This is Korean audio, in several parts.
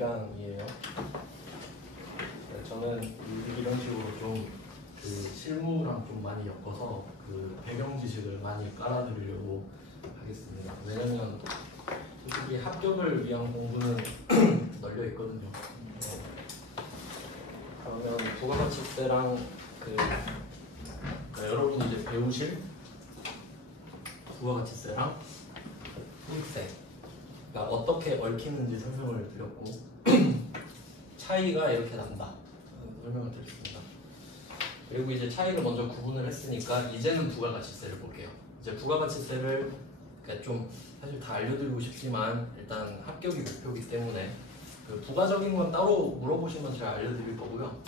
2강이에요. 저는 이런 식으로 좀 그 실무랑 좀 많이 엮어서 그 배경 지식을 많이 깔아드리려고 하겠습니다. 왜냐면 솔직히 합격을 위한 공부는 널려 있거든요. 그러면 부가가치세랑 그러니까 여러분이 이제 배우실 부가가치세랑 소득세 그러니까 어떻게 얽히는지 설명을 드렸고 차이가 이렇게 난다 설명을 드렸습니다. 그리고 이제 차이를 먼저 구분을 했으니까 이제는 부가가치세를 볼게요. 이제 부가가치세를 그러니까 좀 사실 다 알려드리고 싶지만 일단 합격이 목표이기 때문에 그 부가적인 건 따로 물어보시면 제가 알려드릴 거고요.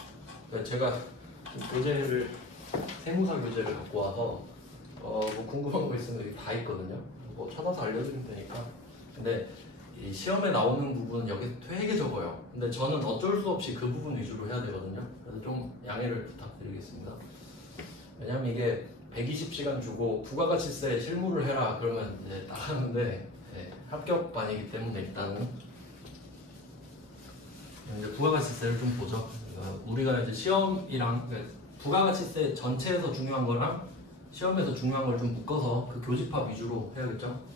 그러니까 제가 교재를 세무사 교재를 갖고 와서 뭐 궁금한 거 있으면 여기 다 있거든요. 뭐 찾아서 알려드리면 되니까. 근데 이 시험에 나오는 부분은 여기 되게 적어요. 근데 저는 어쩔 수 없이 그 부분 위주로 해야 되거든요. 그래서 좀 양해를 부탁드리겠습니다. 왜냐면 이게 120시간 주고 부가가치세 실무를 해라 그러면 이제 나가는데 합격반이기 때문에 일단은 이제 부가가치세를 좀 보죠. 우리가 이제 시험이랑 부가가치세 전체에서 중요한 거랑 시험에서 중요한 걸 좀 묶어서 그 교집합 위주로 해야겠죠.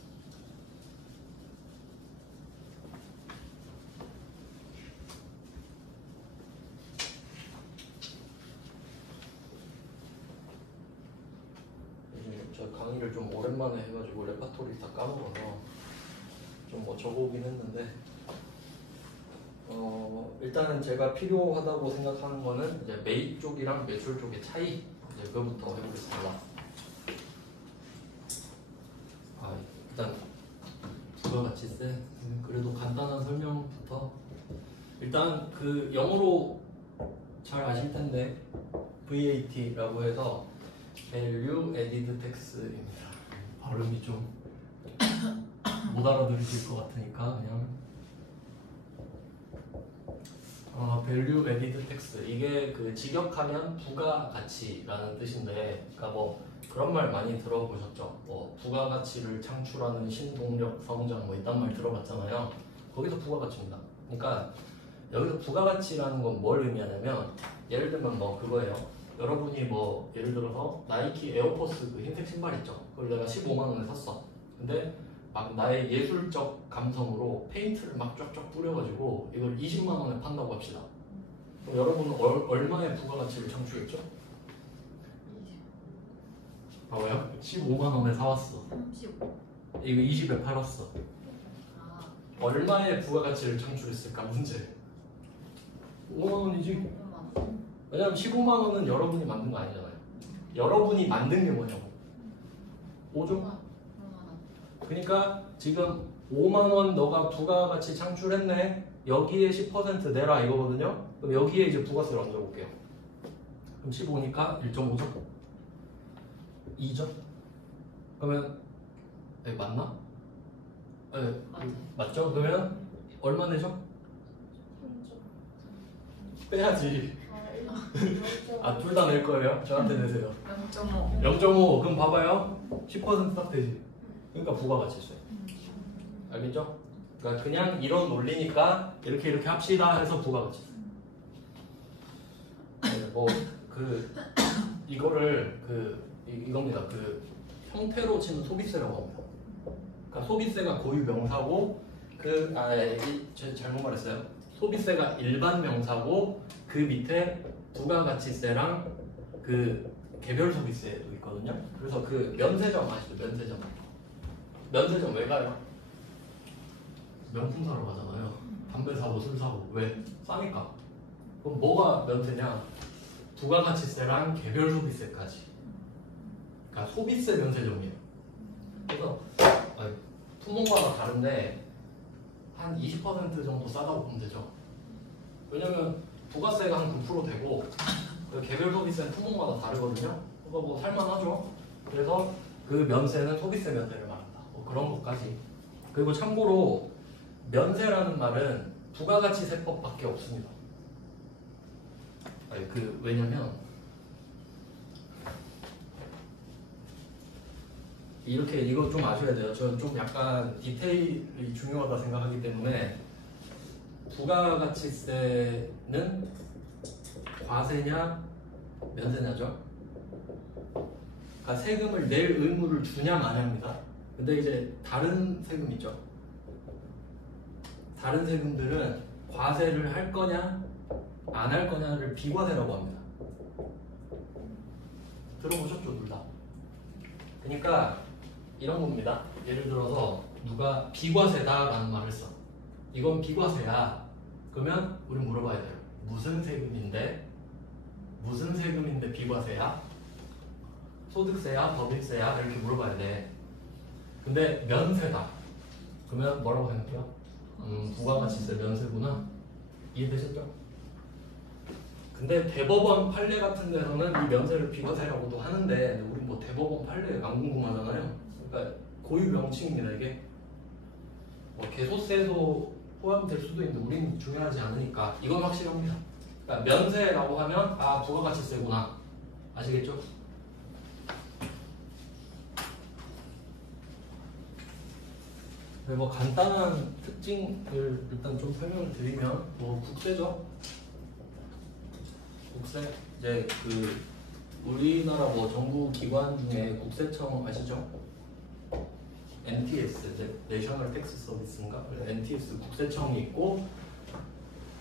저 강의를 좀 오랜만에 해가지고 레파토리 다 까먹어서 좀 뭐 적어오긴 했는데 일단은 제가 필요하다고 생각하는 거는 이제 매입 쪽이랑 매출 쪽의 차이 이제 그거부터 해보겠습니다. 일단 부가가치세 그래도 간단한 설명부터 일단 그 영어로 잘 아실 텐데 VAT라고 해서 Value Added Tax입니다. 발음이 좀 못 알아들으실 것 같으니까 그냥 Value Added Tax 이게 그 직역하면 부가가치라는 뜻인데 그러니까 뭐 그런 말 많이 들어보셨죠? 뭐 부가가치를 창출하는 신동력 성장 뭐 이딴 말 들어봤잖아요. 거기서 부가가치입니다. 그러니까 여기서 부가가치라는 건 뭘 의미하냐면 예를 들면 뭐 그거예요. 여러분이 뭐 예를 들어서 나이키 에어포스 그 흰색 신발 있죠? 그걸 내가 15만 원에 샀어. 근데 막 나의 예술적 감성으로 페인트를 막 쫙쫙 뿌려가지고 이걸 20만 원에 판다고 합시다. 그럼 여러분은 얼마의 부가가치를 창출했죠? 봐봐요. 15만 원에 사왔어. 35. 이거 20에 팔았어. 얼마의 부가가치를 창출했을까? 문제. 5만 원이지. 왜냐면 15만 원은 여러분이 만든 거 아니잖아요. 여러분이 만든 게 뭐냐고. 5조? 그러니까 지금 5만 원 너가 부가가치 창출했네. 여기에 10% 내라 이거거든요. 그럼 여기에 이제 부가세를 얹어볼게요. 그럼 15니까 1.5죠? 2죠? 그러면 맞나? 맞죠? 그러면 얼마 내죠? 빼야지. 둘 다 낼 거예요. 저한테 내세요. 0.5. 0.5 그럼 봐봐요. 10%딱 되지. 그러니까 부가가치세. 알겠죠? 그러니까 그냥 이런 논리니까 이렇게 합시다 해서 부가가치세. 뭐 이거를 이겁니다. 그 형태로 치는 소비세라고 합니다. 그러니까 소비세가 고유 명사고 잘못 말했어요. 소비세가 일반 명사고 그 밑에 부가가치세랑 그 개별 소비세도 있거든요. 그래서 그 면세점 아시죠? 면세점 왜 가요? 명품 사러 가잖아요. 담배 사고 술 사고 왜? 싸니까. 그럼 뭐가 면세냐? 부가가치세랑 개별 소비세까지. 그러니까 소비세 면세점이에요. 그래서 품목마다 다른데 한 20% 정도 싸다고 보면 되죠. 왜냐면 부가세가 한 9% 되고 그 개별 소비세는 품목마다 다르거든요. 그거 뭐 살만하죠. 그래서 그 면세는 소비세 면세를 말한다. 뭐 그런 것까지. 그리고 참고로 면세라는 말은 부가가치세법밖에 없습니다. 왜냐면 이거 좀 아셔야 돼요. 저는 좀 약간 디테일이 중요하다 생각하기 때문에 부가가치세는 과세냐 면세냐죠. 그러니까 세금을 낼 의무를 주냐 마냐입니다. 근데 이제 다른 세금 있죠. 다른 세금들은 과세를 할 거냐 안 할 거냐를 비과세라고 합니다. 들어보셨죠, 둘 다? 그러니까 이런 겁니다. 예를 들어서 누가 비과세다라는 말을 써. 이건 비과세야. 그러면 우리 물어봐야 돼요. 무슨 세금인데? 무슨 세금인데 비과세야? 소득세야? 법인세야? 이렇게 물어봐야 돼. 근데 면세다. 그러면 뭐라고 생각해요? 부가가치세 면세구나. 이해되셨죠? 근데 대법원 판례 같은 데서는 이 면세를 비과세라고도 하는데 우리 뭐 대법원 판례 안 궁금하잖아요. 그러니까 고유 명칭입니다. 이게 뭐 개소세도 포함될 수도 있는데 우리는 중요하지 않으니까 이건 확실합니다. 그러니까 면세라고 하면 아 부가가치세구나. 아시겠죠? 뭐 간단한 특징을 일단 좀 설명을 드리면 뭐 국세죠. 국세 이제 그 우리나라 뭐 정부 기관 중에 국세청 아시죠? NTS 이제 내셔널 텍스 서비스인가? NTS 국세청이 있고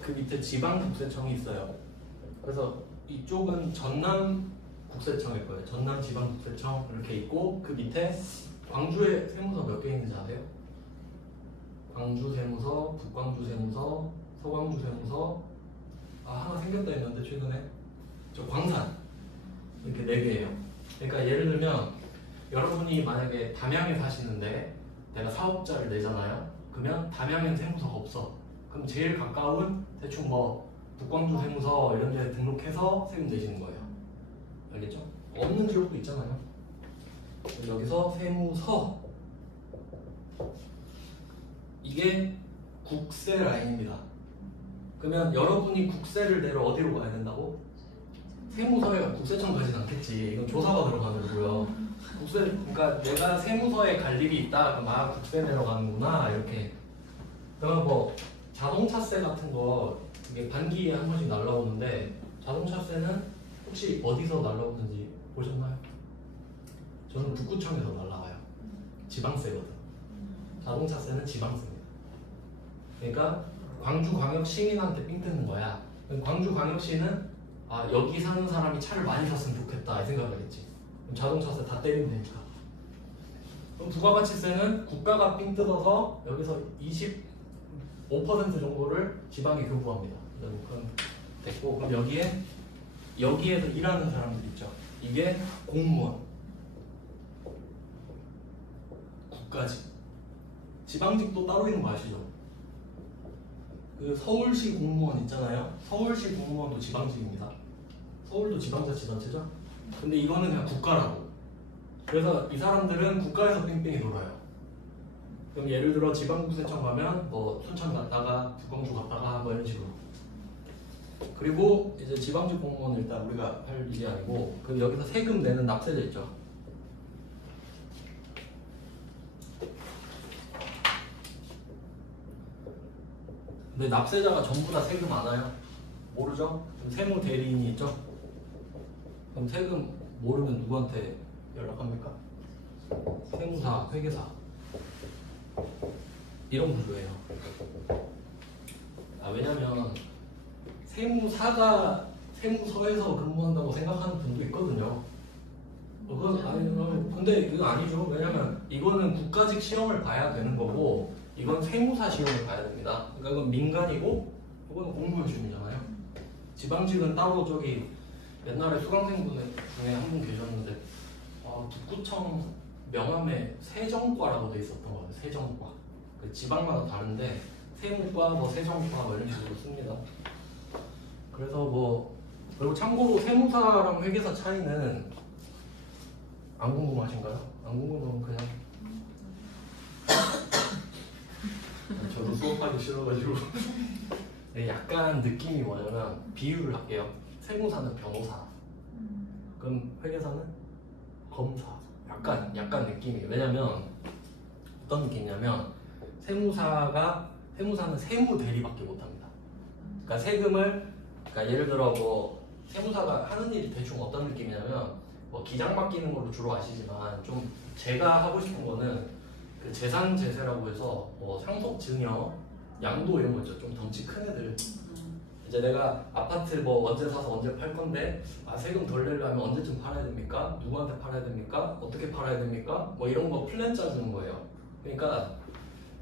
그 밑에 지방 국세청이 있어요. 그래서 이쪽은 전남 국세청일 거예요. 전남 지방 국세청 이렇게 있고 그 밑에 광주에 세무서 몇 개 있는지 아세요? 광주 세무서, 북광주 세무서, 서광주 세무서 하나 생겼다 했는데 최근에 저 광산 이렇게 4개예요. 그러니까 예를 들면 여러분이 만약에 담양에 사시는데 내가 사업자를 내잖아요. 그러면 담양엔 세무서가 없어. 그럼 제일 가까운 대충 뭐 북광주 세무서 이런 데 등록해서 세금 내시는 거예요. 알겠죠? 없는 지역도 있잖아요. 여기서 세무서 이게 국세 라인입니다. 그러면 여러분이 국세를 내러 어디로 가야 된다고? 세무서에 국세청 가진 않겠지. 이건 조사받으러 가는 거고요. 국세, 그러니까 내가 세무서에 갈 일이 있다. 그럼 국세 내러 가는구나. 이렇게. 그러면 뭐 자동차세 같은 거 이게 반기에 한 번씩 날라오는데 자동차세는 혹시 어디서 날라오는지 보셨나요? 저는 북구청에서 날라와요. 지방세거든. 자동차세는 지방세입니다. 그러니까 광주광역 시민한테 삥 뜯는 거야. 광주광역시는 여기 사는 사람이 차를 많이 샀으면 좋겠다 이 생각하겠지. 그럼 자동차세 다 때리면 되니까. 그럼 부가가치세는 국가가 삥 뜯어서 여기서 25% 정도를 지방에 교부합니다. 그럼 됐고, 그럼 여기에서 일하는 사람들 있죠. 이게 공무원, 국가직, 지방직도 따로 있는 거 아시죠? 그 서울시 공무원 있잖아요. 서울시 공무원도 지방직입니다. 서울도 지방자치단체죠. 근데 이거는 그냥 국가라고. 그래서 이 사람들은 국가에서 뺑뺑이 돌아요. 그럼 예를 들어 지방국세청 가면 뭐 순천 갔다가 북광주 갔다가 뭐 이런 식으로. 그리고 이제 지방직 공무원은 일단 우리가 할 일이 아니고, 그럼 여기서 세금 내는 납세자 있죠. 근데 납세자가 전부 다 세금 안 와요? 모르죠? 그럼 세무 대리인이 있죠? 그럼 세금 모르면 누구한테 연락합니까? 세무사, 회계사 이런 구조예요. 왜냐면 세무사가 세무서에서 근무한다고 생각하는 분도 있거든요. 그건 아니, 근데 그거 아니죠. 왜냐면 이거는 국가직 시험을 봐야 되는 거고, 이건 세무사 시험을 봐야 됩니다. 그러니까 이건 민간이고, 이건 공무원 시험이잖아요. 지방직은 따로 저기 옛날에 수강생분 중에 한 분 계셨는데, 북구청 명함에 세정과라고 돼 있었던 것 같아요. 세정과. 그 지방마다 다른데 세무과, 뭐 세정과 뭐 이런 식으로 씁니다. 그래서 뭐, 그리고 참고로 세무사랑 회계사 차이는 안 궁금하신가요? 안 궁금하면 그냥 저도 수업하기 싫어가지고 네, 약간 느낌이 뭐냐면 비유를 할게요. 세무사는 변호사, 그럼 회계사는 검사. 약간 느낌이. 왜냐면 어떤 느낌이냐면 세무사가 세무사는 세무 대리밖에 못합니다. 그러니까 세금을 그러니까 예를 들어 뭐 세무사가 하는 일이 대충 어떤 느낌이냐면 뭐 기장 맡기는 걸로 주로 아시지만 좀 제가 하고 싶은 거는 그 재산 제세라고 해서 뭐 상속 증여, 양도 이런 거 있죠. 좀 덩치 큰 애들. 이제 내가 아파트 뭐 언제 사서 언제 팔 건데 세금 덜 내려면 언제쯤 팔아야 됩니까? 누구한테 팔아야 됩니까? 어떻게 팔아야 됩니까? 뭐 이런 거 플랜 짜주는 거예요. 그러니까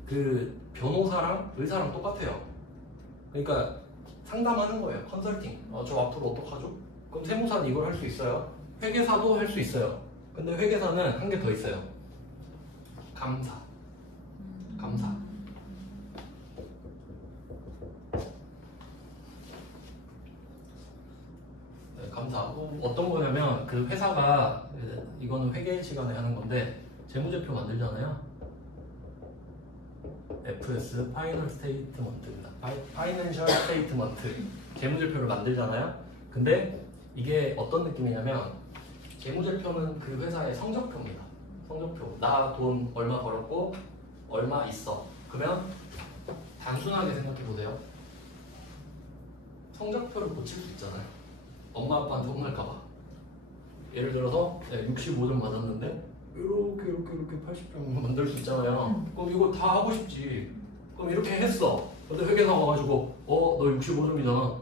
그 변호사랑 의사랑 똑같아요. 그러니까 상담하는 거예요. 컨설팅. 저 앞으로 어떡하죠? 그럼 세무사는 이걸 할 수 있어요. 회계사도 할 수 있어요. 근데 회계사는 한 개 더 있어요. 감사. 감사. 네, 감사. 어떤 거냐면 그 회사가 이거는 회계 시간에 하는 건데 재무제표 만들잖아요. FS 파이널 스테이트먼트입니다. 파이낸셜 스테이트먼트 재무제표를 만들잖아요. 근데 이게 어떤 느낌이냐면 재무제표는 그 회사의 성적표입니다. 성적표. 나 돈 얼마 벌었고 얼마 있어. 그러면 단순하게 생각해 보세요. 성적표를 고칠 수 있잖아요. 엄마 아빠한테 혼날까봐. 예를 들어서 65점 맞았는데 이렇게 80점 만들 수 있잖아요. 그럼 이거 다 하고 싶지. 그럼 이렇게 했어. 근데 회계사 와가지고 너 65점이잖아.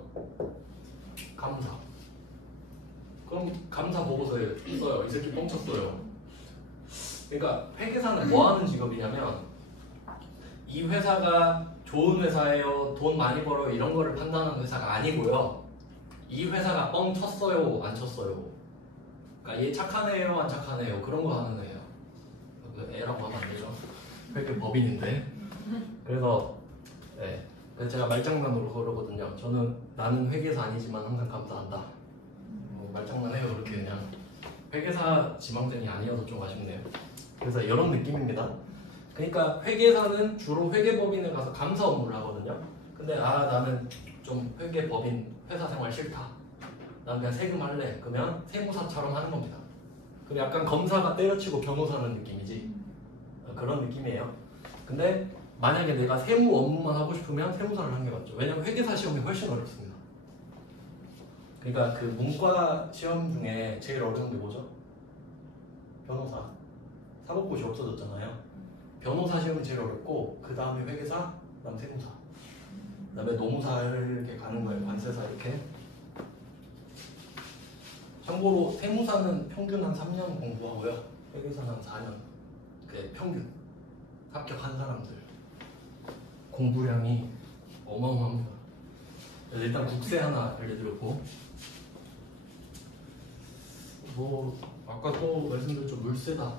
감사. 그럼 감사 보고서에 써요. 이 새끼 뻥쳤어요. 그러니까 회계사는 뭐 하는 직업이냐면 이 회사가 좋은 회사예요, 돈 많이 벌어요 이런 거를 판단하는 회사가 아니고요. 이 회사가 뻥 쳤어요, 안 쳤어요. 그러니까 얘 착한 애예요, 안 착한 애예요 그런 거 하는 애예요. 애라고 하면 안 되죠. 회계 법인인데. 그래서 네. 그래서 제가 말장난으로 그러거든요. 나는 회계사 아니지만 항상 감사한다. 말장난해요. 그렇게 그냥 회계사 지망생이 아니어서 좀 아쉽네요. 그래서 이런 느낌입니다. 그러니까 회계사는 주로 회계법인에 가서 감사 업무를 하거든요. 근데 나는 좀 회계법인 회사 생활 싫다. 난 그냥 세금 할래. 그러면 세무사처럼 하는 겁니다. 그럼 약간 검사가 때려치고 변호사는 느낌이지. 그런 느낌이에요. 근데 만약에 내가 세무 업무만 하고 싶으면 세무사를 하는 게 맞죠. 왜냐면 회계사 시험이 훨씬 어렵습니다. 그러니까 그 문과 시험 중에 제일 어려운 게 뭐죠? 변호사. 사법고시 없어졌잖아요. 변호사 시험이 제일 어렵고 그 다음에 회계사, 그 다음 세무사, 그 다음에 노무사 이렇게 가는 거예요. 관세사 이렇게. 참고로 세무사는 평균 한 3년 공부하고요. 회계사는 한 4년. 그게 평균. 합격한 사람들. 공부량이 어마어마합니다. 일단 국세 하나 알려드렸고 아까 또 말씀드렸죠. 물세다.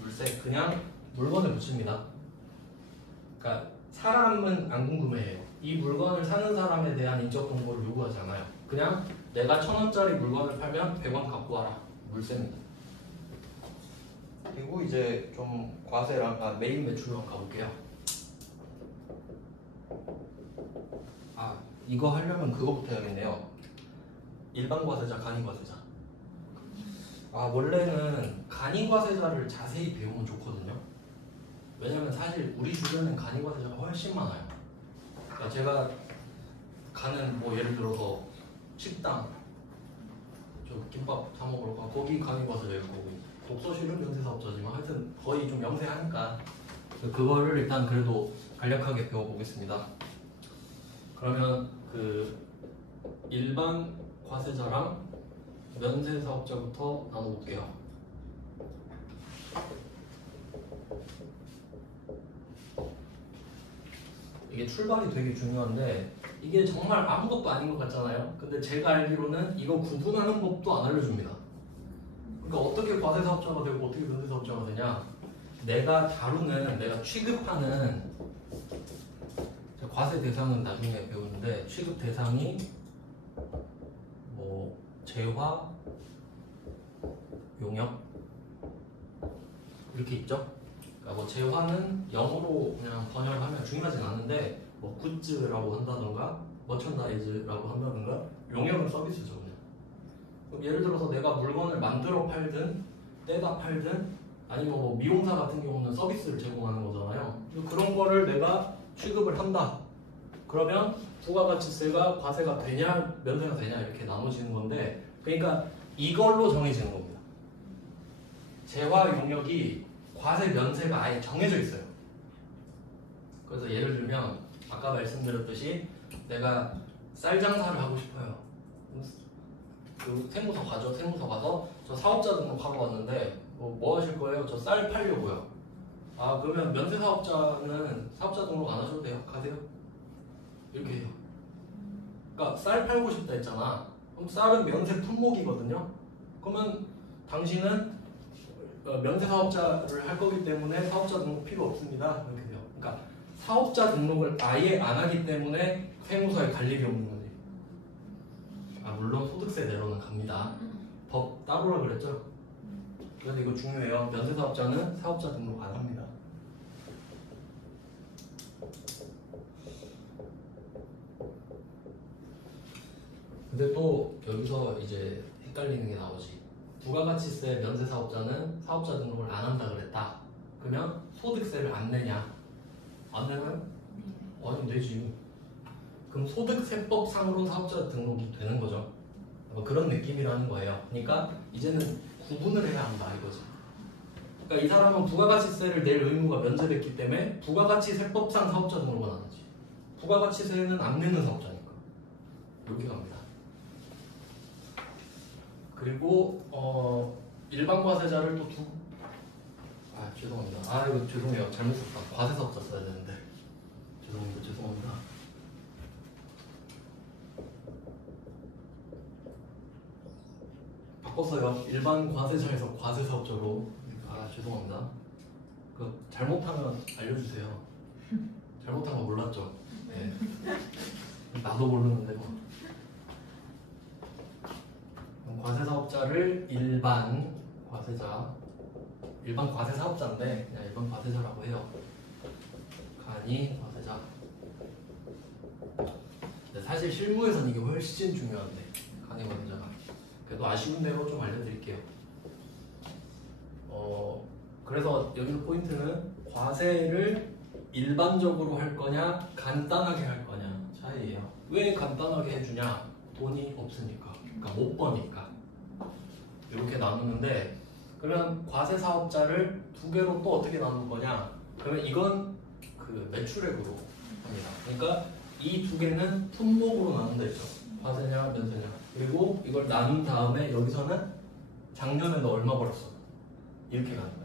물세 그냥 물건에 붙입니다. 그러니까 사람은 안 궁금해해요. 이 물건을 사는 사람에 대한 인적 정보를 요구하지 않아요. 그냥 내가 1,000원짜리 물건을 팔면 100원 갖고 와라. 물세입니다. 그리고 이제 좀 과세랑 메인 매출형 가볼게요. 이거 하려면 그거부터 해야겠네요. 일반 과세자, 간이 과세자. 원래는 간이 과세자를 자세히 배우면 좋거든요. 왜냐면 사실 우리 주변엔 간이 과세자가 훨씬 많아요. 그러니까 제가 가는 뭐 예를 들어서 식당, 저 김밥 사 먹으러 가 거기 간이 과세자 있고 독서실은 연쇄사업자지만 하여튼 거의 좀 영세하니까 그거를 일단 그래도 간략하게 배워보겠습니다. 그러면 그 일반 과세자랑 면세사업자부터 나눠볼게요. 이게 출발이 되게 중요한데 이게 정말 아무것도 아닌 것 같잖아요. 근데 제가 알기로는 이거 구분하는 법도 안 알려줍니다. 그러니까 어떻게 과세사업자가 되고 어떻게 면세사업자가 되냐, 내가 취급하는 과세 대상은 나중에 배우는데 취급 대상이 뭐 재화, 용역 이렇게 있죠. 그러니까 뭐 재화는 영어로 그냥 번역하면 중요하진 않은데 뭐 굿즈라고 한다던가 머천다이즈라고 한다던가, 용역은 서비스죠 그냥. 그럼 예를 들어서 내가 물건을 만들어 팔든 떼다 팔든 아니면 뭐 미용사 같은 경우는 서비스를 제공하는 거잖아요. 그런 이런 거를 내가 취급을 한다. 그러면 부가가치세가 과세가 되냐 면세가 되냐 이렇게 나눠지는 건데, 그러니까 이걸로 정해지는 겁니다. 재화 용역이 과세 면세가 아예 정해져 있어요. 그래서 예를 들면 아까 말씀드렸듯이 내가 쌀 장사를 하고 싶어요. 그 세무서 가죠. 세무서 가서 저 사업자 등록하러 왔는데 뭐 하실 거예요? 저 쌀 팔려고요. 아, 그러면 면세 사업자는 사업자 등록 안 하셔도 돼요. 가세요. 이렇게 해요. 그러니까 쌀 팔고 싶다 했잖아. 그럼 쌀은 면세 품목이거든요. 그러면 당신은 면세 사업자를 할 거기 때문에 사업자 등록 필요 없습니다. 이렇게 돼요. 그러니까 사업자 등록을 아예 안 하기 때문에 세무서에 갈 일이 없는 거지. 아, 물론 소득세 내로는 갑니다. 법 따로라 그랬죠? 그래서 이거 중요해요. 면세 사업자는 사업자 등록 안 합니다. 근데 또 여기서 이제 헷갈리는 게 나오지. 부가가치세 면세 사업자는 사업자 등록을 안 한다 그랬다. 그러면 소득세를 안 내냐? 안 내나요? 아니, 내지. 그럼 소득세법상으로 사업자 등록이 되는 거죠. 뭐 그런 느낌이라는 거예요. 그러니까 이제는 구분을 해야 한다 이거지. 그러니까 이 사람은 부가가치세를 낼 의무가 면제됐기 때문에 부가가치세법상 사업자 등록은 안 하지. 부가가치세는 안 내는 사업자니까. 이렇게 갑니다. 그리고 일반 과세자를 또 죄송합니다. 이거 죄송해요. 잘못 썼다. 과세 사업자 써야 되는데. 죄송합니다. 바꿨어요. 일반 과세자에서 과세 사업자로. 죄송합니다. 그 잘못하면 알려주세요. 잘못한 거 몰랐죠? 네. 나도 모르는데 뭐. 과세 사업자를 일반 과세 사업자인데 그냥 일반 과세자라고 해요. 간이 과세자. 근데 사실 실무에서는 이게 훨씬 중요한데, 간이 과세자가. 그래도 아쉬운 대로 좀 알려드릴게요. 그래서 여기서 포인트는 과세를 일반적으로 할 거냐 간단하게 할 거냐 차이예요. 왜 간단하게 해주냐? 돈이 없으니까. 그러니까 못 버니까. 이렇게 나누는데, 그러면 과세 사업자를 두 개로 또 어떻게 나눌 거냐? 그러면 이건 그 매출액으로 합니다. 그러니까 이 두 개는 품목으로 나눈다 했죠. 과세냐 면세냐. 그리고 이걸 나눈 다음에 여기서는 작년에 너 얼마 벌었어? 이렇게 나눈다.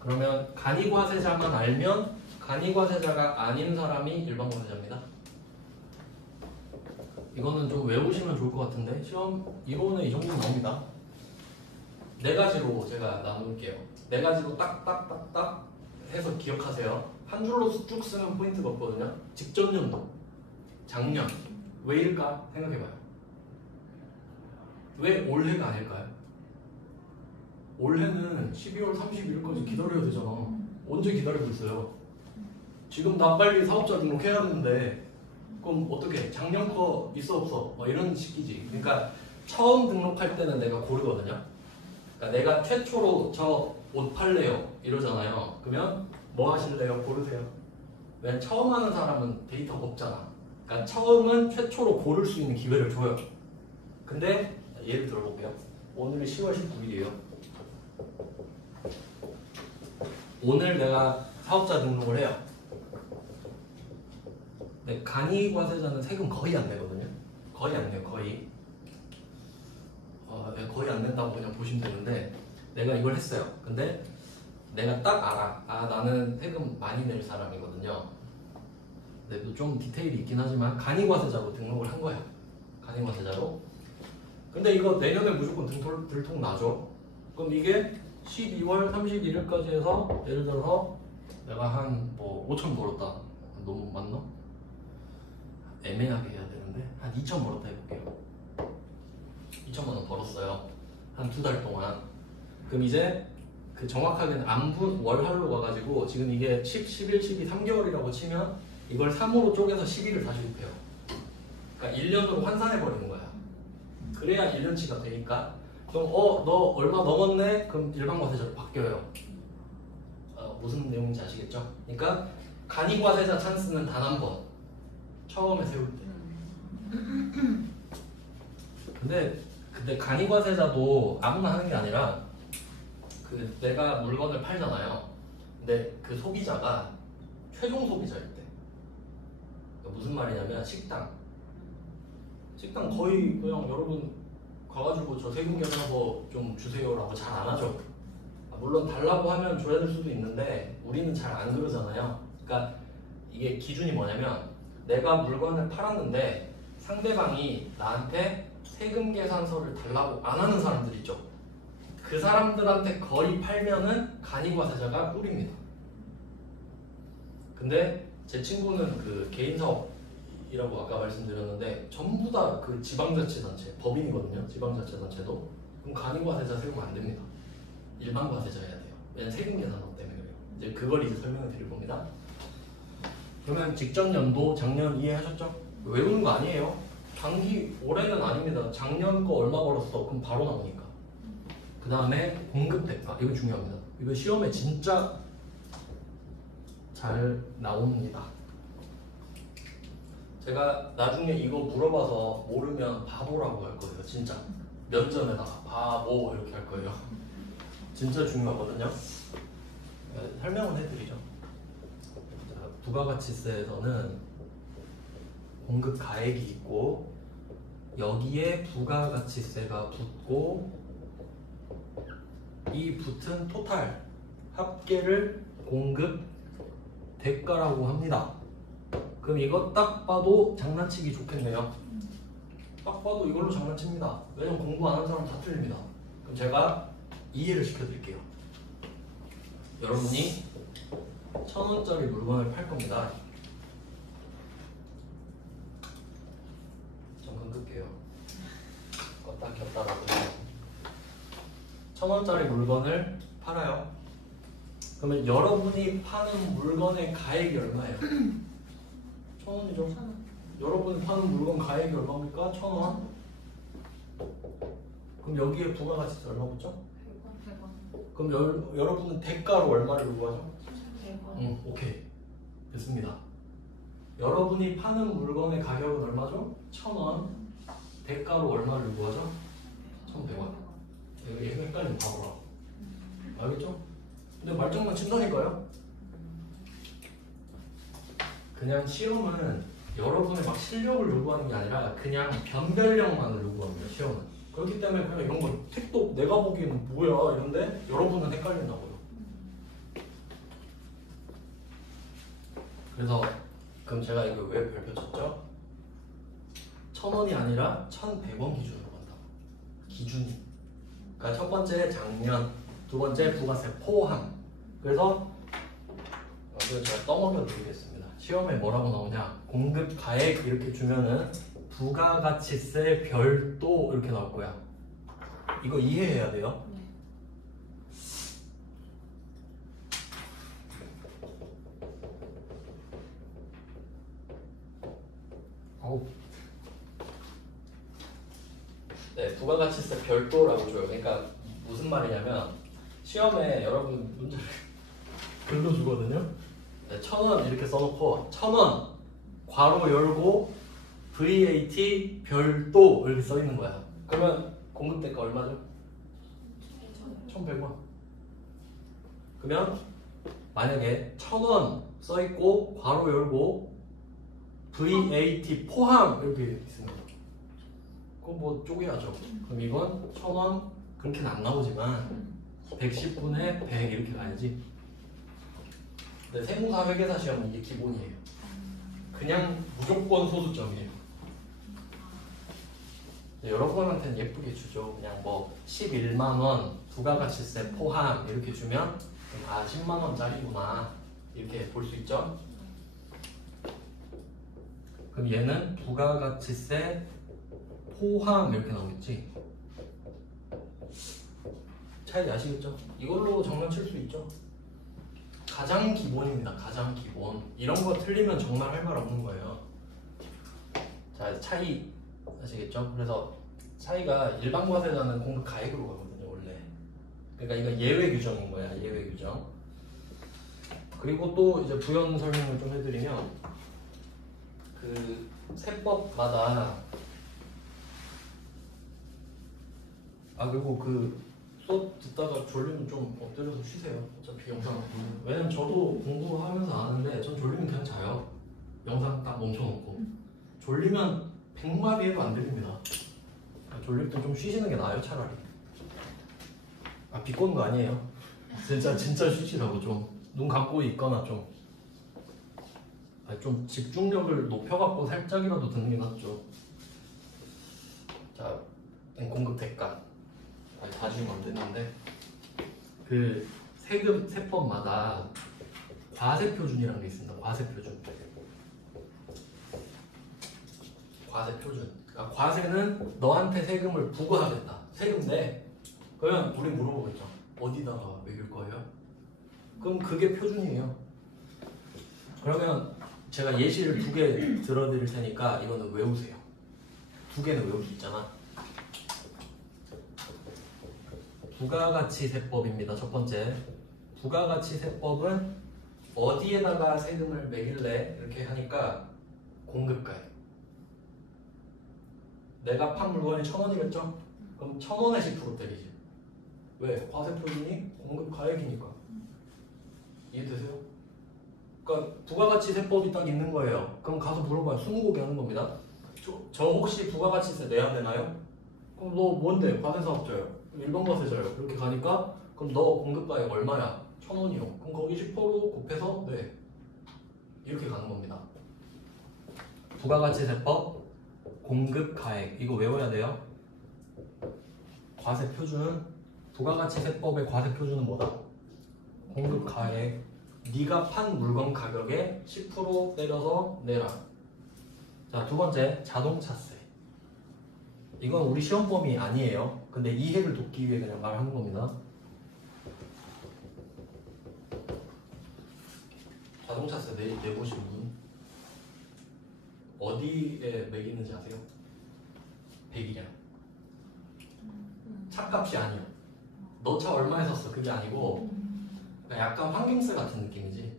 그러면 간이과세자만 알면 간이과세자가 아닌 사람이 일반 과세자입니다. 이거는 좀 외우시면 좋을 것 같은데 시험 이론에 이 정도 나옵니다. 네 가지로 제가 나눌게요. 네 가지로 딱딱딱딱 해서 기억하세요. 한 줄로 쭉 쓰면 포인트가 없거든요. 직전 연도, 작년. 왜일까? 생각해봐요. 왜 올해가 아닐까요? 올해는 12월 31일까지 기다려야 되잖아. 언제 기다리고 있어요? 지금 나 빨리 사업자 등록해야 되는데 그럼 어떻게? 작년 거 있어 없어? 이런 식이지. 그러니까 처음 등록할 때는 내가 고르거든요. 그러니까 내가 최초로 저 옷 팔래요 이러잖아요. 그러면 뭐 하실래요? 고르세요. 왜냐면 처음 하는 사람은 데이터가 없잖아. 그러니까 처음은 최초로 고를 수 있는 기회를 줘요. 근데 예를 들어볼게요. 오늘이 10월 19일이에요. 오늘 내가 사업자 등록을 해요. 네, 간이과세자는 세금 거의 안 내거든요. 거의 안 내요. 거의. 거의 안 낸다고 그냥 보시면 되는데 내가 이걸 했어요. 근데 내가 딱 알아. 나는 세금 많이 낼 사람이거든요. 근데 좀 디테일이 있긴 하지만 간이과세자로 등록을 한 거야. 간이과세자로. 근데 이거 내년에 무조건 들통 나죠. 그럼 이게 12월 31일까지 해서 예를 들어서 내가 한 뭐 5천 벌었다. 너무 많나? 애매하게 해야 되는데 한 2천 벌었다 해볼게요. 2천만 원 벌었어요. 한 2달 동안. 그럼 이제 그 정확하게는 안분 월할로 가가지고 지금 이게 10, 11, 12, 3개월이라고 치면 이걸 3으로 쪼개서 12를 다시 곱해요. 그러니까 1년으로 환산해버리는 거야. 그래야 1년치가 되니까. 그럼 너 얼마 넘었네? 그럼 일반 과세자로 바뀌어요. 무슨 내용인지 아시겠죠? 그러니까 간이과세자 찬스는 단 한 번. 처음에 세울 때. 근데 간이과세자도 아무나 하는 게 아니라 그 내가 물건을 팔잖아요. 근데 그 소비자가 최종 소비자일 때. 그러니까 무슨 말이냐면 식당 거의 그냥 여러분 가가지고 저 세금 계산서 좀 주세요라고 잘 안 하죠. 물론 달라고 하면 줘야 될 수도 있는데 우리는 잘 안 그러잖아요. 그러니까 이게 기준이 뭐냐면 내가 물건을 팔았는데 상대방이 나한테 세금 계산서를 달라고 안 하는 사람들 있죠. 그 사람들한테 거의 팔면은 간이과세자가 꿀입니다. 근데 제 친구는 그 개인 사업이라고 아까 말씀드렸는데 전부 다 그 지방자치단체 법인이거든요. 지방자치단체도 그럼 간이과세자 세금 안 됩니다. 일반 과세자여야 돼요. 왜냐면 세금 계산서 때문에 그래요. 이제 그걸 이제 설명을 드릴 겁니다. 그러면 직전 연도 작년 이해하셨죠? 외우는 거 아니에요. 단기 올해는 아닙니다. 작년 거 얼마 벌었어? 그럼 바로 나오니까. 그 다음에 공급 대가 이거 중요합니다. 이거 시험에 진짜 잘 나옵니다. 제가 나중에 이거 물어봐서 모르면 바보라고 할 거예요. 진짜 면전에다가 바보 이렇게 할 거예요. 진짜 중요하거든요. 설명을 해드리죠. 자, 부가가치세에서는 공급 가액이 있고 여기에 부가가치세가 붙고 이 붙은 토탈 합계를 공급 대가라고 합니다. 그럼 이거 딱 봐도 장난치기 좋겠네요. 딱 봐도 이걸로 장난칩니다. 왜냐면 공부 안 하는 사람 다 틀립니다. 그럼 제가 이해를 시켜드릴게요. 여러분이 1,000원짜리 물건을 팔 겁니다. 잠깐 끌게요. 껐다 켰다 놔두세요. 1,000원짜리 물건을 팔아요. 그러면 여러분이 파는 물건의 가액이 얼마예요? 1,000원이죠. 1,000원. 여러분이 파는 물건 가액이 얼마입니까? 1,000원. 그럼 여기에 부가가치세 얼마 붙죠? 100원. 그럼 여러분은 대가로 얼마를 요구하죠? 100원. 오케이. 됐습니다. 여러분이 파는 물건의 가격은 얼마죠? 1,000원. 대가로 얼마를 요구하죠? 1,100원. 이거 헷갈리면 바보라. 알겠죠? 근데 말장난 친다니까요? 그냥 시험은 여러분의 막 실력을 요구하는 게 아니라 그냥 변별력만을 요구합니다. 시험은. 그렇기 때문에 그냥 이런 거 택도 내가 보기에는 뭐야 이런데 여러분은 헷갈린다고요. 그래서 그럼 제가 이거 왜 별표 쳤죠? 1,000원이 아니라 1,100원 기준으로 간다. 기준이. 그러니까 첫 번째 작년, 두 번째 부가세 포함. 그래서 이거 제가 떠먹여 드리겠습니다. 시험에 뭐라고 나오냐? 공급 가액 이렇게 주면은 부가가치세 별도 이렇게 나올 거야. 이거 이해해야 돼요. 네. 아우. 네, 부가가치세 별도라고 줘요. 그러니까 무슨 말이냐면 시험에 여러분 문제를 글로 주거든요. 네, 1,000원 이렇게 써놓고 1,000원 괄호 열고 VAT 별도 이렇게 써 있는 거야. 그러면 공급 대가 얼마죠? 1,100원. 그러면 만약에 1,000원 써 있고 괄호 열고 VAT 포함 이렇게 있습니다. 그럼 뭐 쪼개야죠. 그럼 이건 1,000원 그렇게는 안 나오지만 110분의 100 이렇게 가야지. 근데 세무사 회계사 시험은 이게 기본이에요. 그냥 무조건 소수점이에요. 여러분한테는 예쁘게 주죠. 그냥 뭐 11만원 부가가치세 포함 이렇게 주면 아 10만원짜리구나 이렇게 볼 수 있죠. 그럼 얘는 부가가치세 포함 이렇게 나오겠지. 차이 아시겠죠? 이걸로 장난칠 수 있죠. 가장 기본입니다. 가장 기본. 이런 거 틀리면 정말 할 말 없는 거예요. 자, 차이 아시겠죠? 그래서 차이가 일반 과세자는 공급 가액으로 가거든요, 원래. 그러니까 이거 예외 규정인 거야, 예외 규정. 그리고 또 이제 부연 설명을 좀 해드리면 그 세법마다 그리고 그 수업 듣다가 졸리면 좀 엎드려서 쉬세요. 어차피 영상 왜냐면 저도 공부하면서 아는데 전 졸리면 그냥 자요. 영상 딱 멈춰놓고 졸리면 100마디 해도 안 들립니다. 졸릴 때 좀 쉬시는 게 나아요 차라리. 비꼬는 거 아니에요. 진짜 쉬시라고. 좀 눈 감고 있거나 좀 집중력을 높여갖고 살짝이라도 듣는 게 낫죠. 자, 공급 대가 다 지우면 안 됐는데 그 세금 세법마다 과세 표준이라는 게 있습니다. 과세 표준. 그러니까 과세는 너한테 세금을 부과하겠다. 세금 내. 그러면 우리 물어보겠죠. 어디다가 매길 거예요? 그럼 그게 표준이에요. 그러면 제가 예시를 2개 들어드릴 테니까 이거는 외우세요. 2개는 외울 수 있잖아. 부가가치세법입니다. 첫 번째. 부가가치세법은 어디에다가 세금을 매길래 이렇게 하니까 공급가액. 내가 판 물건이 1,000원이겠죠? 그럼 1,000원에 10% 때리지. 왜? 과세 표준이 공급가액이니까. 이해되세요? 그러니까 부가가치세법이 딱 있는 거예요. 그럼 가서 물어봐요. 스무고개 하는 겁니다. 저 혹시 부가가치세 내야 되나요? 그럼 너 뭔데? 과세사업자요. 일반 과세자요. 이렇게 가니까 그럼 너 공급가액 얼마야? 1,000원이요. 그럼 거기 10% 곱해서 네. 이렇게 가는 겁니다. 부가가치세법 공급가액 이거 외워야 돼요. 과세표준 부가가치세법의 과세표준은 뭐다? 공급가액. 네가 판 물건 가격에 10% 때려서 내라. 자, 2번째 자동차세. 이건 우리 시험범위 아니에요. 근데 이해를 돕기 위해 그냥 말하는 겁니다. 자동차세 내보신 분 어디에 매기는지 아세요? 배기량. 차값이 아니요. 너 차 얼마에 샀어? 그게 아니고 약간 환경세 같은 느낌이지.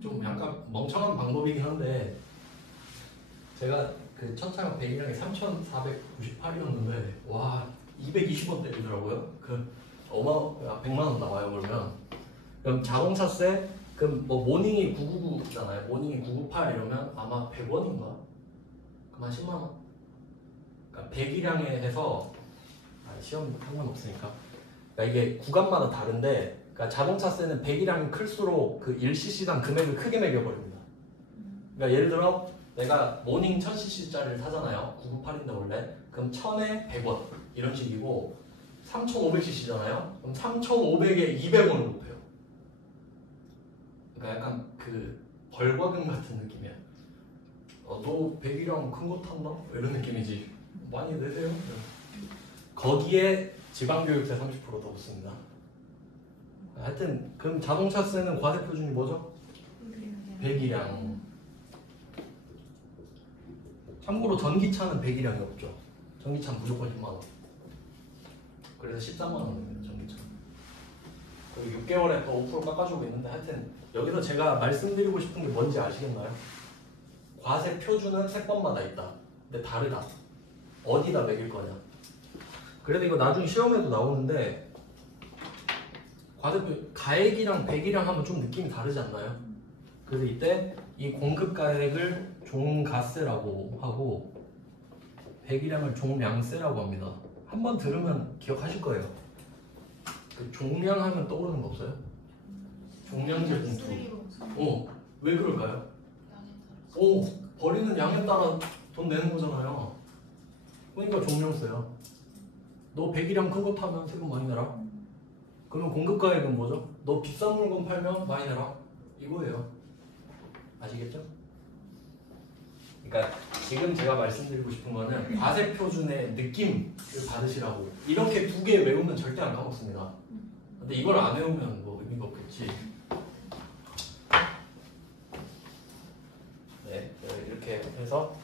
좀 약간 멍청한 방법이긴 한데 제가 그 첫 차가 배기량이 3,498이었는데 와 220원 때리더라고요. 그 100만 원 나와요. 그럼 자동차세 그럼 뭐 모닝이 999잖아요. 모닝이 998 이러면 아마 100원인가? 그만 10만 원. 그러니까 배기량에 해서 시험 상관없으니까. 그러니까 이게 구간마다 다른데. 그러니까 자동차세는 배기량이 클수록 그 1cc당 금액을 크게 매겨버립니다. 그러니까 예를 들어 내가 모닝 1000cc짜리를 사잖아요. 998인데 원래. 그럼 1000에 100원 이런 식이고 3500cc잖아요. 그럼 3500에 200원을 높여요. 그러니까 약간 그 벌과금 같은 느낌이야. 너 배기량 큰 거 탔나? 이런 느낌이지. 많이 내세요. 거기에 지방교육세 30%더 붙습니다. 하여튼 그럼 자동차세는 과세 표준이 뭐죠? 배기량. 참고로 전기차는 배기량이 없죠. 전기차는 무조건 10만 원. 그래서 13만 원입니다. 전기차. 그리고 6개월에 더 5% 깎아주고 있는데 하여튼 여기서 제가 말씀드리고 싶은 게 뭔지 아시겠나요? 과세 표준은 세법마다 있다. 근데 다르다. 어디다 매길 거냐. 그래도 이거 나중에 시험에도 나오는데 과세표 가액이랑 배기량 하면 좀 느낌이 다르지 않나요? 그래서 이때 이 공급가액을 종가세라고 하고 배기량을 종량세라고 합니다. 한번 들으면 기억하실 거예요. 그 종량하면 떠오르는 거 없어요? 종량제 봉투. 왜 그럴까요? 버리는 양에 따라 돈 내는 거잖아요. 그러니까 종량세야. 너 배기량 큰 거 타면 세금 많이 내라. 그러면 공급가액은 뭐죠? 너 비싼 물건 팔면 많이 내라. 이거예요. 아시겠죠? 그러니까 지금 제가 말씀드리고 싶은 거는 과세 표준의 느낌을 받으시라고. 이렇게 2개 외우면 절대 안 까먹습니다. 근데 이걸 안 외우면 뭐 의미가 없겠지. 네, 이렇게 해서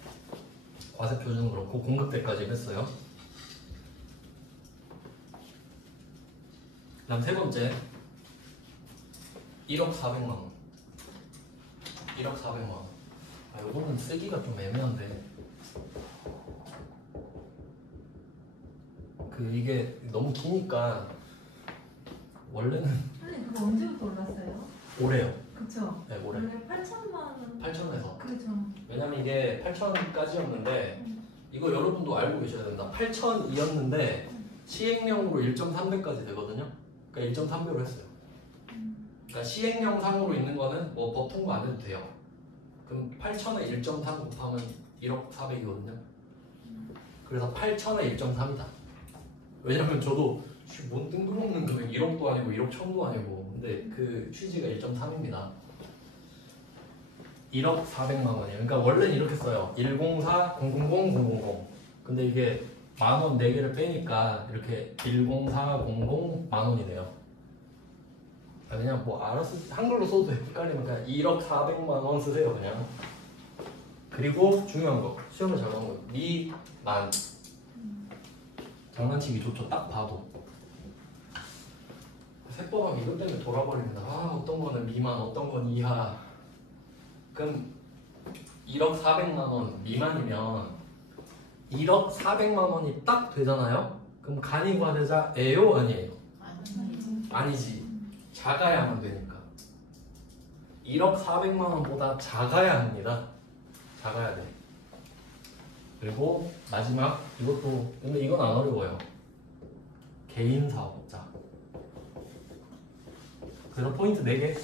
과세 표준은 그렇고 공급대까지 했어요. 다음 3번째 1억 400만 원. 1억 400만 원. 아, 요거는 쓰기가 좀 애매한데. 이게 너무 기니까 원래는 선생님 그거 언제부터 올랐어요? 올해요. 그쵸? 네, 올해. 원래 8천만 원. 8천에서. 그죠. 왜냐면 이게 8천까지였는데 이거 여러분도 알고 계셔야 된다. 8천이었는데 시행령으로 1.3배까지 되거든요. 그러니까 1.3배로 했어요. 그러니까 시행령상으로 있는 거는 뭐 법 통과 안 해도 돼요. 그럼 8천에 1.3 곱하면 1억 4백이거든요. 그래서 8천에 1.3이다. 왜냐면 저도 뭔 뜬금없는 금액 1억도 아니고 1억 1천도 아니고 근데 그 취지가 1.3입니다. 1억 400만 원이에요. 그러니까 원래는 이렇게 써요. 104 000 000. 근데 이게 만원 4개를 빼니까 이렇게 104 00 만원이 돼요. 그냥 뭐 알아서 한글로 써도 헷갈리면 그냥 1억 400만 원 쓰세요 그냥. 그리고 중요한 거 시험을 잘 나온 거 미만. 장난치기 좋죠. 딱 봐도 세법학 이것 때문에 돌아버립니다. 아 어떤 거는 미만 어떤 건 이하. 그럼 1억 400만 원 미만이면 1억 400만 원이 딱 되잖아요. 그럼 간이과대자예요 아니에요? 아니지. 작아야만 되니까 1억 400만 원보다 작아야 합니다. 작아야 돼. 그리고 마지막 이것도 근데 이건 안 어려워요. 개인 사업자. 그래서 포인트 4개.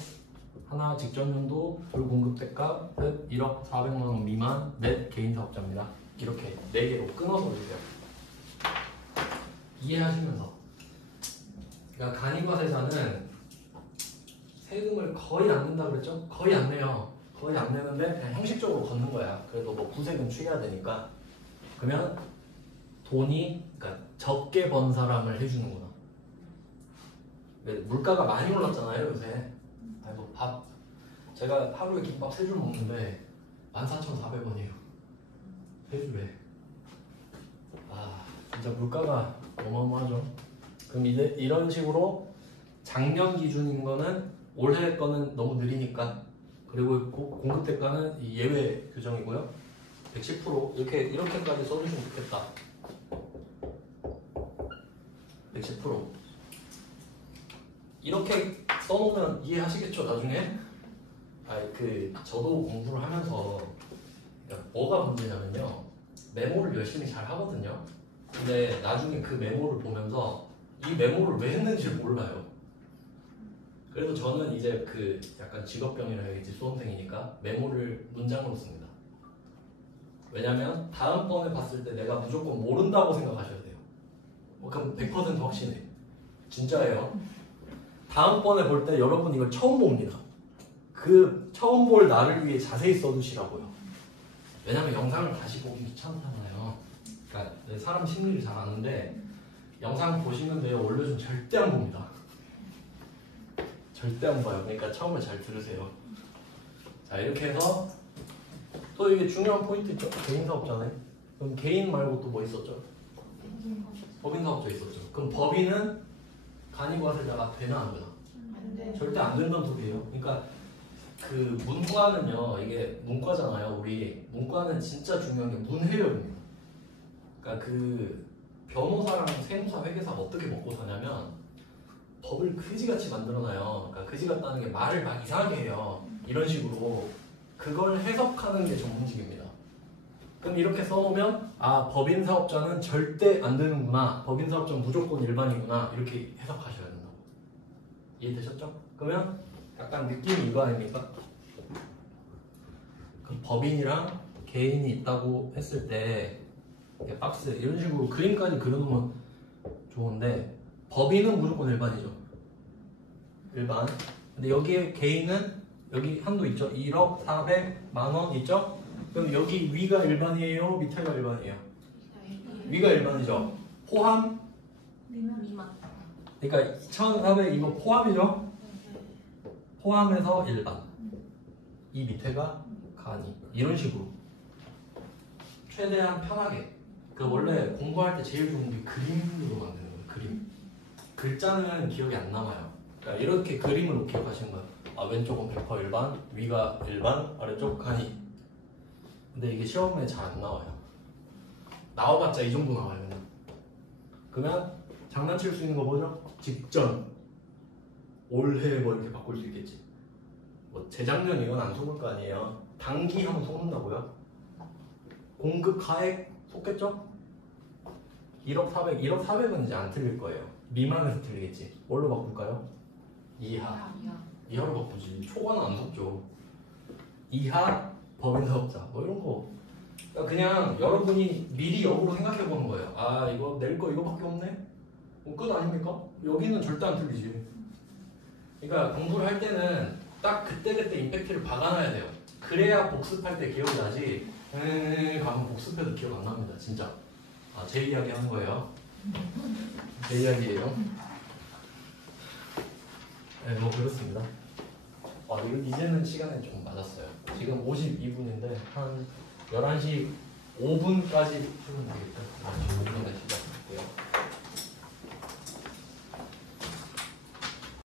하나 직전 연도 둘 공급 대가 넷 1억 400만 원 미만 넷 개인 사업자입니다. 이렇게 4개로 끊어서 주세요. 이해하시면서. 그러니까 간이과세자는 세금을 거의 안 낸다 그랬죠? 거의 안 내요. 거의 안 내는데 그냥 형식적으로 걷는 거야. 그래도 뭐 부세금 취해야 되니까. 그러면 돈이 그러니까 적게 번 사람을 해주는구나. 물가가 많이 올랐잖아요 요새. 아니 뭐 밥 제가 하루에 김밥 3줄 먹는데 14,400원이에요 3줄에. 아 진짜 물가가 어마어마하죠. 그럼 이제 이런 식으로 작년 기준인 거는 올해 거는 너무 느리니까 그리고 공급 대가는 이 예외 규정이고요. 110% 이렇게까지 써주시면 좋겠다. 110% 이렇게 써놓으면 이해하시겠죠 나중에? 저도 공부를 하면서 뭐가 문제냐면요 메모를 열심히 잘 하거든요. 근데 나중에 그 메모를 보면서 이 메모를 왜 했는지 몰라요. 그래서 저는 이제 약간 직업병이라 해야겠지 수험생이니까 메모를 문장으로 씁니다. 왜냐면 다음번에 봤을 때 내가 무조건 모른다고 생각하셔야 돼요. 그럼 100% 확신해. 진짜예요. 다음번에 볼 때 여러분 이걸 처음 봅니다. 그 처음 볼 나를 위해 자세히 써두시라고요. 왜냐면 영상을 다시 보기 귀찮잖아요. 그러니까 사람 심리를 잘 아는데 영상 보시면 돼요. 올려주면 절대 안 봅니다. 절대 안 봐요. 그러니까 처음에 잘 들으세요. 자 이렇게 해서 또 이게 중요한 포인트 있죠. 개인 사업자네. 그럼 개인 말고 또 뭐 있었죠? 법인 사업자 있었죠. 그럼 법인은 간이과세자가 되나 안 되나? 절대 안 된다는 소리예요. 그러니까 문과는요, 이게 문과잖아요. 우리 문과는 진짜 중요한 게 문해력입니다. 그러니까 변호사랑 세무사, 회계사가 어떻게 먹고 사냐면 법을 그지같이 만들어놔요. 그러니까 그지 같다는 게 말을 막 이상하게 해요. 이런 식으로 그걸 해석하는 게 전문직입니다. 그럼 이렇게 써놓으면 법인 사업자는 절대 안 되는구나. 법인 사업자는 무조건 일반이구나. 이렇게 해석하셔야 된다고. 이해되셨죠? 그러면 약간 느낌이 이거 아닙니까? 법인이랑 개인이 있다고 했을 때 박스 이런 식으로 그림까지 그려놓으면 좋은데 법인은 무조건 일반이죠. 일반. 근데 여기에 개인은 여기 한도 있죠. 1억 400만 원 있죠? 그럼 여기 위가 일반이에요? 밑에가 일반이에요? 위가 일반이죠. 포함? 미만. 그러니까 1,400 이거 포함이죠? 포함해서 일반. 이 밑에가 간이. 이런 식으로. 최대한 편하게. 원래 공부할 때 제일 좋은 게 그림으로 만드는 거예요. 그림. 글자는 기억이 안 남아요. 그러니까 이렇게 그림으로 기억하시는 거예요. 왼쪽은 100% 일반, 위가 일반, 아래쪽 간이. 근데 이게 시험에 잘 안 나와요. 나와봤자 이 정도 나와요. 그냥. 그러면 장난칠 수 있는 거 뭐죠? 직전, 올해 뭐 이렇게 바꿀 수 있겠지. 뭐 재작년 이건 안 속을 거 아니에요. 단기 하면 속는다고요? 공급 가액 속겠죠? 1억 400, 1억 400은 이제 안 틀릴 거예요. 미만에서 틀리겠지. 뭘로 바꿀까요? 이하. 이하로 바꾸지. 초과는 안 속죠. 이하 법인 사업자 뭐 이런 거. 그러니까 그냥 여러분이 미리 역으로 생각해 보는 거예요. 아 이거 낼 거 이거밖에 없네? 끝 아닙니까? 여기는 절대 안 틀리지. 그러니까 공부를 할 때는 딱 그때그때 임팩트를 박아놔야 돼요. 그래야 복습할 때 기억이 나지. 가면 복습해도 기억 안 납니다. 진짜. 제 이야기 한 거예요. 제 이야기예요. 네, 뭐 그렇습니다. 이제는 시간이 좀 맞았어요. 지금 52분인데 한 11시 5분까지 풀면 되겠다.